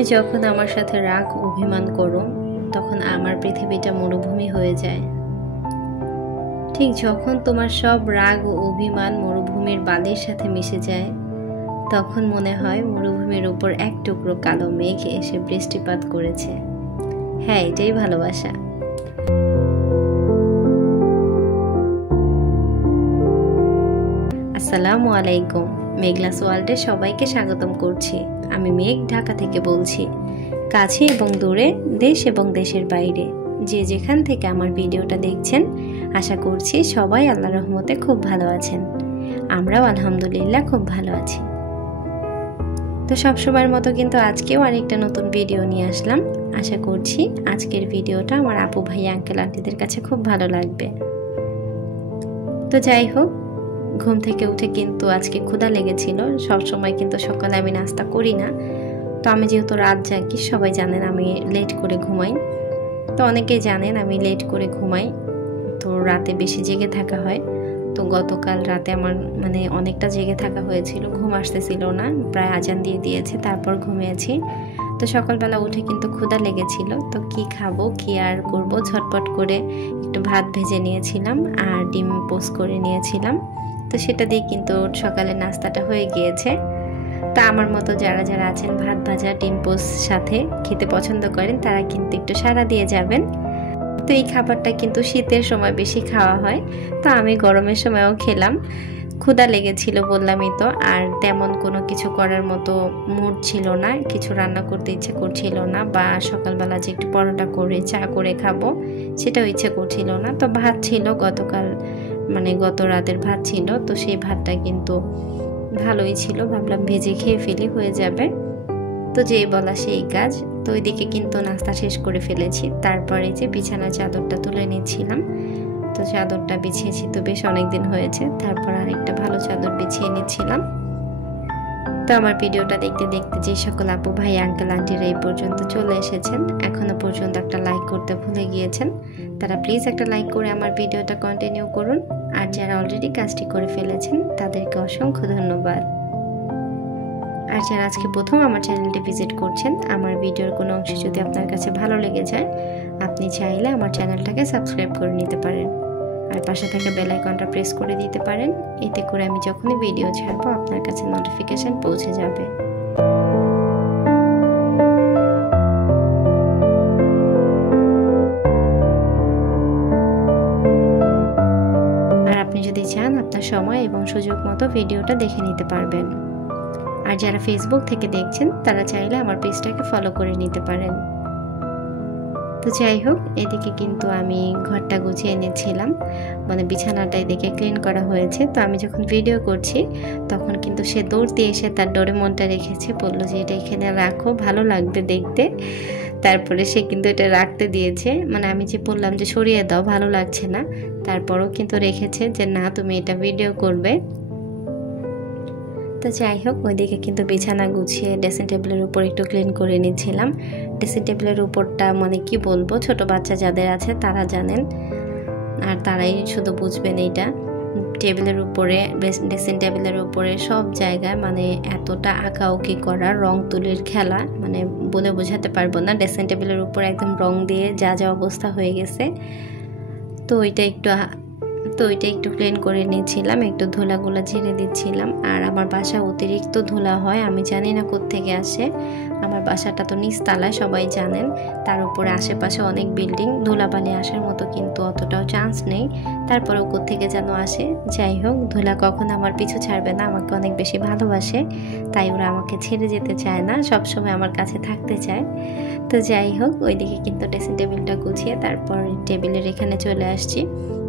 তুমি যখন আমার সাথে রাগ অভিমান করো তখন আমার পৃথিবীটা মরুভূমি হয়ে যায়। ঠিক যখন তোমার সব রাগ ও অভিমান মরুভূমির বালির সাথে মিশে যায় তখন মনে হয় মরুভূমির উপর এক টুকরো কালো মেঘ এসে বৃষ্টিপাত করেছে। হ্যাঁ, এটাই ভালোবাসা। আসসালামু আলাইকুম। মেঘলাস ওয়ার্ল্ডে সবাইকে স্বাগতম করছি। আমি মেঘ, ঢাকা থেকে বলছি। কাছে এবং দূরে, দেশ এবং দেশের বাইরে যে যেখান থেকে আমার ভিডিওটা দেখছেন, আশা করছি সবাই আল্লাহর রহমতে খুব ভালো আছেন। আমরাও আলহামদুলিল্লাহ খুব ভালো আছি। তো সবসময়ের মতো কিন্তু আজকেও আরেকটা নতুন ভিডিও নিয়ে আসলাম। আশা করছি আজকের ভিডিওটা আমার আপু ভাই আঙ্কেল আন্টিদের কাছে খুব ভালো লাগবে। তো যাই হোক, ঘুম থেকে উঠে কিন্তু আজকে ক্ষুধা লেগেছিল। সবসময় কিন্তু সকালে আমি নাস্তা করি না। তো আমি যেহেতু রাত জাগি, সবাই জানেন আমি লেট করে ঘুমাই। তো অনেকেই জানেন আমি লেট করে ঘুমাই, তো রাতে বেশি জেগে থাকা হয়। তো গতকাল রাতে আমার অনেকটা জেগে থাকা হয়েছিল, ঘুম আসতেছিল না, প্রায় আজান দিয়ে দিয়েছে, তারপর ঘুমিয়েছি। তো সকালবেলা উঠে কিন্তু ক্ষুধা লেগেছিল। তো কি খাবো, কি আর করব, ঝটপট করে একটু ভাত ভেজে নিয়েছিলাম আর ডিম পোস্ট করে নিয়েছিলাম। তো সেটা দিয়ে কিন্তু সকালে নাস্তাটা হয়ে গিয়েছে। তা আমার মতো যারা যারা আছেন ভাত ভাজা ডিম পোস্ট সাথে খেতে পছন্দ করেন, তারা কিন্তু একটু সাড়া দিয়ে যাবেন। তো এই খাবারটা কিন্তু শীতের সময় বেশি খাওয়া হয়, তো আমি গরমের সময়ও খেলাম। ক্ষুধা লেগেছিল বললামই তো, আর তেমন কোনো কিছু করার মতো মুড ছিল না, কিছু রান্না করতে ইচ্ছে করছিল না, বা সকালবেলা যে একটু পরোটা করে চা করে খাবো সেটাও ইচ্ছে করছিল না। তো ভাত ছিল গতকাল, গত রাতের ভাত ছিল, তো সেই ভাতটা কিন্তু ভালোই ছিল, ভাবলাম ভেজে খেয়ে ফেলি, হয়ে যাবে। তো যেই বলা সেই কাজ। তো ওইদিকে কিন্তু নাস্তা শেষ করে ফেলেছি। তারপরে যে বিছানার চাদরটা তুলে নিচ্ছিলাম। তো চাদরটা বিছিয়েছি তো বেশ অনেকদিন হয়েছে, তারপর আরেকটা ভালো চাদর বিছিয়ে নিচ্ছিলাম। তো আমার ভিডিওটা দেখতে দেখতে যে সকল আপু ভাই আঙ্কেল আন্টিরা এই পর্যন্ত চলে এসেছেন, এখনো পর্যন্ত একটা লাইক করতে ভুলে গিয়েছেন, তারা প্লিজ একটা লাইক করে আমার ভিডিওটা কন্টিনিউ করুন। আর যারা অলরেডি কাজটি করে ফেলেছেন তাদেরকে অসংখ্য ধন্যবাদ। আর যারা আজকে প্রথম আমার চ্যানেলটি ভিজিট করছেন, আমার ভিডিওর কোনো অংশ যদি আপনার কাছে ভালো লেগে যায়, আপনি চাইলে আমার চ্যানেলটাকে সাবস্ক্রাইব করে নিতে পারেন আর পাশে থাকা বেল আইকনটা প্রেস করে দিতে পারেন। এতে করে আমি যখনই ভিডিও ছাড়বো আপনার কাছে নোটিফিকেশন পৌঁছে যাবে। আর আপনি যদি চান আপনার সময় এবং সুযোগ মতো ভিডিওটা দেখে নিতে পারবেন। আর যারা ফেসবুক থেকে দেখছেন তারা চাইলে আমার পেজটাকে ফলো করে নিতে পারেন। তো যাই হোক, এদিকে কিন্তু আমি ঘরটা গুছিয়ে নিচ্ছিলাম, বিছানাটা এদিকে ক্লিন করা হয়েছে। তো আমি যখন ভিডিও করছি তখন কিন্তু সে দৌড় দিয়ে এসে তার ডোরেমনটা রেখেছে, বললো যে এটা এখানে রাখো, ভালো লাগবে দেখতে। তারপরে সে কিন্তু এটা রাখতে দিয়েছে, আমি যে বললাম যে সরিয়ে দাও, ভালো লাগছে না, তারপরও কিন্তু রেখেছে যে না তুমি এটা ভিডিও করবে। তো যাই হোক, ওইদিকে কিন্তু বিছানা গুছিয়ে ড্রেসিং টেবিলের উপর একটু ক্লিন করে নিচ্ছিলাম। ড্রেসিং টেবিলের উপরটা কি বলবো, ছোট বাচ্চা যাদের আছে তারা জানেন, আর তারাই শুধু বুঝবেন এইটা। টেবিলের উপরে, ড্রেসিং টেবিলের উপরে সব জায়গায় এতটা আঁকাউকি করা, রং তুলির খেলা, বলে বোঝাতে পারবো না। ড্রেসিং টেবিলের উপর একদম রং দিয়ে যা যা অবস্থা হয়ে গেছে। তো ওইটা একটু ক্লিন করে নিচ্ছিলাম, একটু ধুলাগুলা ঝেড়ে দিচ্ছিলাম। আর আমার বাসা অতিরিক্ত ধুলা হয়, আমি জানি না কোত্থেকে আসে। আমার বাসাটা তো নিচতলায়, সবাই জানেন, তার উপরে আশেপাশে অনেক বিল্ডিং, ধুলাবালি আসার মতো কিন্তু অতটাও চান্স নেই, তারপরেও কোত্থেকে যেন আসে। যাই হোক, ধুলা কখন আমার পিছু ছাড়বে না, আমাকে অনেক বেশি ভালোবাসে, তাই ওরা আমাকে ছেড়ে যেতে চায় না, সবসময় আমার কাছে থাকতে চায়। তো যাই হোক, ওইদিকে কিন্তু ড্রেসিং টেবিলটা গুছিয়ে তারপর টেবিলের এখানে চলে আসছি।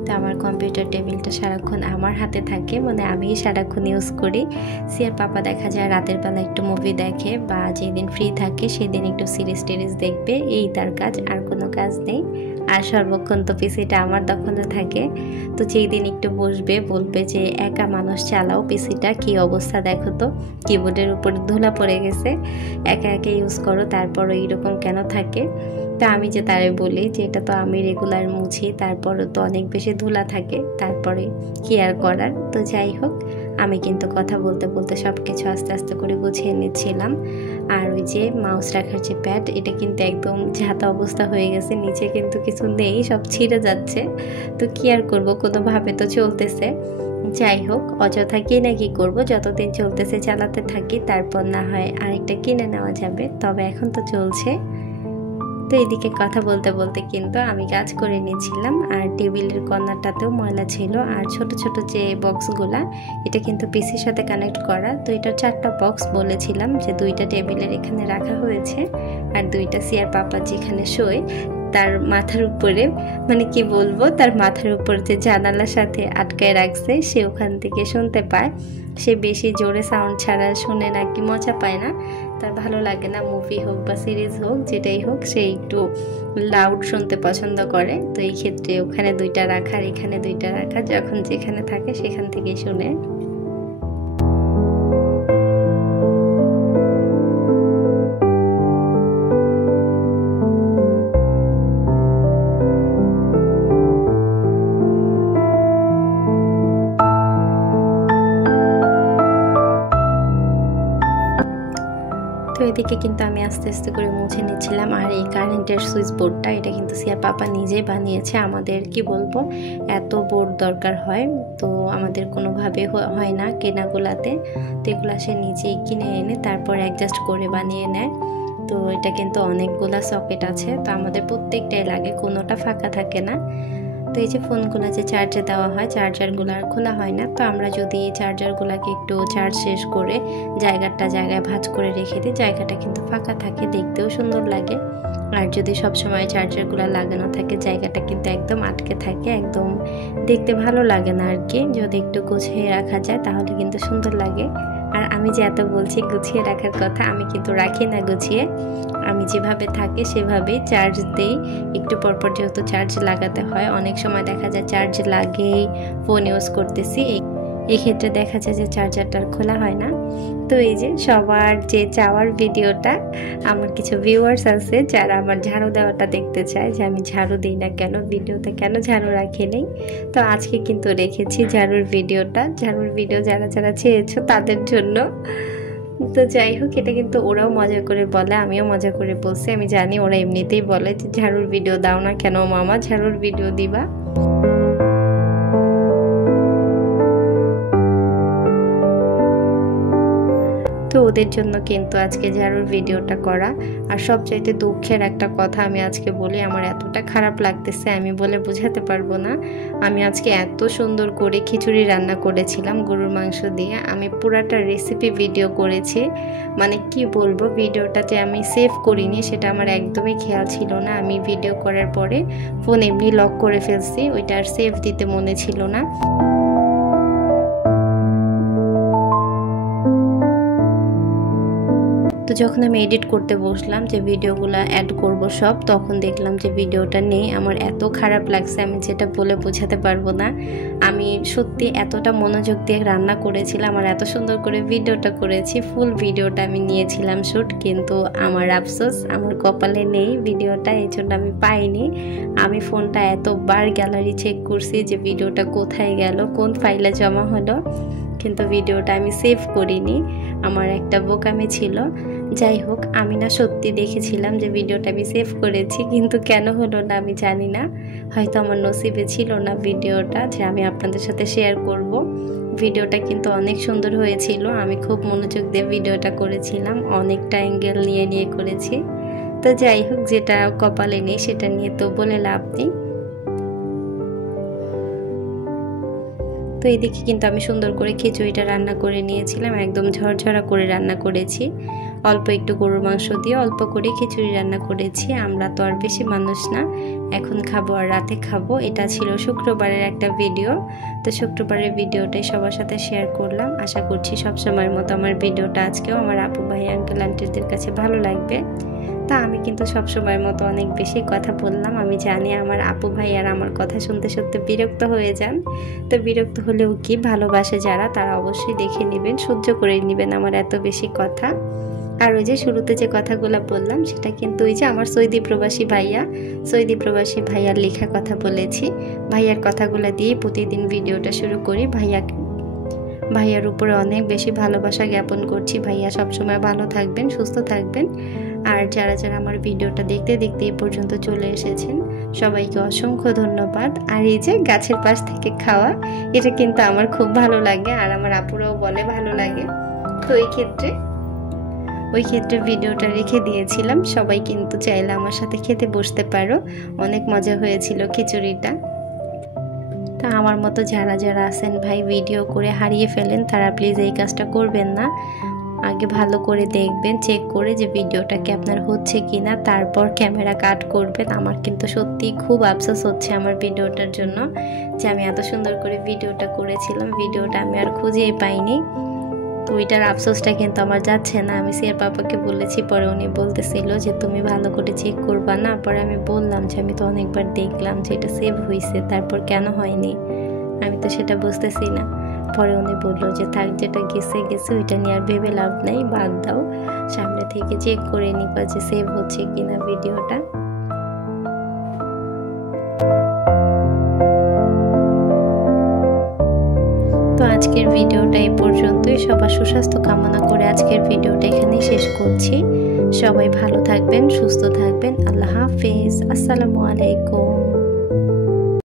তো আমার কম্পিউটার টেবিলটা সারাক্ষণ আমার হাতে থাকে, আমি সারাক্ষণ ইউজ করি। সিয়ার পাপা দেখা যায় রাতের বেলা একটু মুভি দেখে, বা যেদিন ফ্রি থাকে সেদিন একটু সিরিজ টিরিজ দেখবে, এই তার কাজ, আর কোনো কাজ নেই। আর সর্বক্ষণ তো পিসিটা আমার দখলে থাকে। তো যেই দিন একটু বসবে, বলবে যে একা মানুষ চালাও পিসিটা, কি অবস্থা দেখো তো, কিবোর্ডের উপর ধুলা পড়ে গেছে, একা একা ইউজ করো, তারপরও এইরকম কেন থাকে। তা আমি যে তারে বলি যে এটা তো আমি রেগুলার মুছি, তারপরও তো অনেক বেশি ধুলা থাকে, তারপরে কি আর করার। তো যাই হোক, আমি কিন্তু কথা বলতে বলতে সব কিছু আস্তে আস্তে করে গুছিয়ে নিচ্ছিলাম। আর ওই যে মা মাউস রাখার যে প্যাড, এটা কিন্তু একদম ঝাঁতা অবস্থা হয়ে গেছে, নিচে কিন্তু কিছু নেই, সব ছিঁড়ে যাচ্ছে। তো কি আর করব, কোনোভাবে তো চলতেছে। যাই হোক, অযথা কিনে কি করব, যতদিন চলতেছে চালাতে থাকি, তারপর না হয় আরেকটা কিনে নেওয়া যাবে, তবে এখন তো চলছে। তো এদিকে কথা বলতে বলতে কিন্তু আমি কাজ করে নিয়েছিলাম, আর টেবিলের কর্নারটাতেও ময়লা ছিল। আর ছোট ছোট যে বক্সগুলা, এটা কিন্তু পিসির সাথে কানেক্ট করা। তো এটা 4টা বক্স বলেছিলাম যে 2টা টেবিলের এখানে রাখা হয়েছে, আর 2টা সিয়ার পাপা যেখানে শোয় তার মাথার উপরে, মানে কি বলবো, তার মাথার উপর যে জানালার সাথে আটকায় রাখছে, সে ওখান থেকে শুনতে পায়। সে বেশি জোরে সাউন্ড ছাড়া শুনে নাকি মজা পায় না, তার ভালো লাগে না। মুভি হোক বা সিরিজ হোক, যেটাই হোক, সে একটু লাউড শুনতে পছন্দ করে। তো এই ক্ষেত্রে ওখানে 2টা রাখা আর এখানে 2টা রাখা, যখন যেখানে থাকে সেখান থেকেই শুনে। তো এদিকে কিন্তু আমি আস্তে আস্তে করে মুছে নিচ্ছিলাম। আর এই কারেন্টের সুইচ বোর্ডটা, এটা কিন্তু সিয়ার পাপা নিজেই বানিয়েছে। আমাদের কি বলবো, এত বোর্ড দরকার হয়, তো আমাদের কোনোভাবে হয় না কেনাগুলাতে। তো এগুলো সে নিজেই কিনে এনে তারপর অ্যাডজাস্ট করে বানিয়ে নেয়। তো এটা কিন্তু অনেকগুলা সকেট আছে, তো আমাদের প্রত্যেকটাই লাগে, কোনোটা ফাঁকা থাকে না। তো এই যে ফোনগুলো যে চার্জে দেওয়া হয়, চার্জারগুলো আর খোলা হয় না। তো আমরা যদি এই চার্জারগুলোকে একটু চার্জ শেষ করে জায়গায় ভাঁজ করে রেখে দিই, জায়গাটা কিন্তু ফাঁকা থাকে, দেখতেও সুন্দর লাগে। আর যদি সবসময় চার্জারগুলো লাগানো থাকে, জায়গাটা কিন্তু একদম আটকে থাকে, একদম দেখতে ভালো লাগে না আর কি। যদি একটু গুছিয়ে রাখা যায় তাহলে কিন্তু সুন্দর লাগে। আর আমি যে এত বলছি গুছিয়ে রাখার কথা, আমি কিন্তু রাখি না গুছিয়ে, আমি যেভাবে থাকে সেভাবেই চার্জ দিই। একটু পরপর যেহেতু চার্জ লাগাতে হয়, অনেক সময় দেখা যায় চার্জ লাগেই ফোন ইউজ করতেছি, এই ক্ষেত্রে দেখা যায় যে চার্জারটার খোলা হয় না। তো এই যে সবার যে চাওয়ার ভিডিওটা, আমার কিছু ভিউয়ার্স আছে যারা আমার ঝাড়ু দেওয়াটা দেখতে চায়, যে আমি ঝাড়ু দিই না কেন, ভিডিওতে কেন ঝাড়ু রাখি নেই। তো আজকে কিন্তু রেখেছি ঝাড়ুর ভিডিওটা। ঝাড়ুর ভিডিও যারা যারা চেয়েছো তাদের জন্য। তো যাই হোক, এটা কিন্তু ওরাও মজা করে বলে, আমিও মজা করে বলছি। আমি জানি ওরা এমনিতেই বলে যে ঝাড়ুর ভিডিও দাও না কেন মামা, ঝাড়ুর ভিডিও দিবা। তো ওদের জন্য কিন্তু আজকে ঝাড়ুর ভিডিওটা করা। আর সবচাইতে দুঃখের একটা কথা আমি আজকে বলি, আমার এতটা খারাপ লাগতেছে আমি বলে বোঝাতে পারবো না। আমি আজকে এত সুন্দর করে খিচুড়ি রান্না করেছিলাম গরুর মাংস দিয়ে, আমি পুরাটা রেসিপি ভিডিও করেছি। মানে কি বলবো, ভিডিওটা যে আমি সেভ করিনি সেটা আমার একদমই খেয়াল ছিল না। আমি ভিডিও করার পরে ফোন এমনি লক করে ফেলছি, ওইটা আর সেভ দিতে মনে ছিল না। তো যখন আমি এডিট করতে বসলাম যে ভিডিওগুলো অ্যাড করব সব, তখন দেখলাম যে ভিডিওটা নেই। আমার এত খারাপ লাগছে, আমি যেটা বলে বোঝাতে পারবো না। আমি সত্যি এতটা মনোযোগ দিয়ে রান্না করেছিলাম আর এত সুন্দর করে ভিডিওটা করেছি, ফুল ভিডিওটা আমি নিয়েছিলাম শ্যুট, কিন্তু আমার আফসোস আমার কপালে নেই ভিডিওটা, এই জন্য আমি পাইনি। আমি ফোনটা এতবার গ্যালারি চেক করছি যে ভিডিওটা কোথায় গেল, কোন ফাইলে জমা হলো, কিন্তু ভিডিওটা আমি সেভ করিনি। আমার একটা বোকামি ছিল। যাই হোক, আমি না সত্যি দেখেছিলাম যে ভিডিওটা আমি সেভ করেছি, কিন্তু কেন হলো না আমি জানি না। হয়তো আমার নসিবে ছিল না ভিডিওটা যে আমি আপনাদের সাথে শেয়ার করব। ভিডিওটা কিন্তু অনেক সুন্দর হয়েছিল, আমি খুব মনোযোগ দিয়ে ভিডিওটা করেছিলাম, অনেকটা অ্যাঙ্গেল নিয়ে নিয়ে করেছি। তো যাই হোক, যেটা কপালে নেই সেটা নিয়ে তো বলে লাভ নেই। তো এদিকে কিন্তু আমি সুন্দর করে খিচুড়িটা রান্না করে নিয়েছিলাম, একদম ঝরঝরা করে রান্না করেছি। অল্প একটু গরুর মাংস দিয়ে অল্প করে খিচুড়ি রান্না করেছি। আমরা তো আর বেশি মানুষ না, এখন খাবো আর রাতে খাবো। এটা ছিল শুক্রবারের একটা ভিডিও। তো শুক্রবারের ভিডিওটাই সবার সাথে শেয়ার করলাম। আশা করছি সবসময়ের মতো আমার ভিডিওটা আজকেও আমার আপু ভাই আঙ্কেল আন্টিদের কাছে ভালো লাগবে। তা আমি কিন্তু সবসময়ের মতো অনেক বেশি কথা বললাম, আমি জানি আমার আপু ভাই আর আমার কথা শুনতে শুনতে বিরক্ত হয়ে যান। তো বিরক্ত হলেও কি, ভালোবাসে যারা তারা অবশ্যই দেখে নেবেন, সহ্য করে নেবেন আমার এত বেশি কথা। আর ওই যে শুরুতে যে কথাগুলো বললাম সেটা কিন্তু ওই যে আমার সৌদি প্রবাসী ভাইয়ার লেখা কথা বলেছি। ভাইয়ার কথাগুলো দিয়ে প্রতিদিন ভিডিওটা শুরু করি। ভাইয়ার উপরে অনেক বেশি ভালোবাসা জ্ঞাপন করছি। ভাইয়া সবসময় ভালো থাকবেন, সুস্থ থাকবেন। আর যারা যারা আমার ভিডিওটা দেখতে দেখতে এই পর্যন্ত চলে এসেছেন সবাইকে অসংখ্য ধন্যবাদ। আর এই যে গাছের পাশ থেকে খাওয়া, এটা কিন্তু আমার খুব ভালো লাগে আর আমার আপুরাও বলে ভালো লাগে। তো ওই ক্ষেত্রে ভিডিওটা রেখে দিয়েছিলাম, সবাই কিন্তু চাইলে আমার সাথে খেতে বসতে পারো। অনেক মজা হয়েছিল খিচুড়িটা। তা আমার মতো যারা যারা আছেন ভাই ভিডিও করে হারিয়ে ফেলেন, তারা প্লিজ এই কাজটা করবেন না। আগে ভালো করে দেখবেন, চেক করে যে ভিডিওটা কি আপনার হচ্ছে কিনা, তারপর ক্যামেরা কাট করবেন। আমার কিন্তু সত্যি খুব আফসোস হচ্ছে আমার ভিডিওটার জন্য, যে আমি এত সুন্দর করে ভিডিওটা করেছিলাম, ভিডিওটা আমি আর খুঁজেই পাইনি। তো ওইটার আফসোসটা কিন্তু আমার যাচ্ছে না। আমি সিয়ার পাপাকে বলেছি, পরে উনি বলতেছিল যে তুমি ভালো করে চেক করবা না। পরে আমি বললাম যে আমি তো অনেকবার দেখলাম যে এটা সেভ হয়েছে, তারপর কেন হয়নি, আমি তো সেটা বুঝতেছি না। পরে উনি বললো যে থাক, যেটা গেছে গেছে, ওইটা নিয়ে আর ভেবে লাভ নাই, বাদ দাও, সামনে থেকে চেক করে নিবা যে সেভ হচ্ছে কিনা ভিডিওটা। তো আজকের ভিডিওটা এই পর্যন্তই। সবার সুস্বাস্থ্য কামনা করে আজকের ভিডিওটা এখানেই শেষ করছি। সবাই ভালো থাকবেন, সুস্থ থাকবেন। আল্লাহ হাফেজ। আসসালামু আলাইকুম।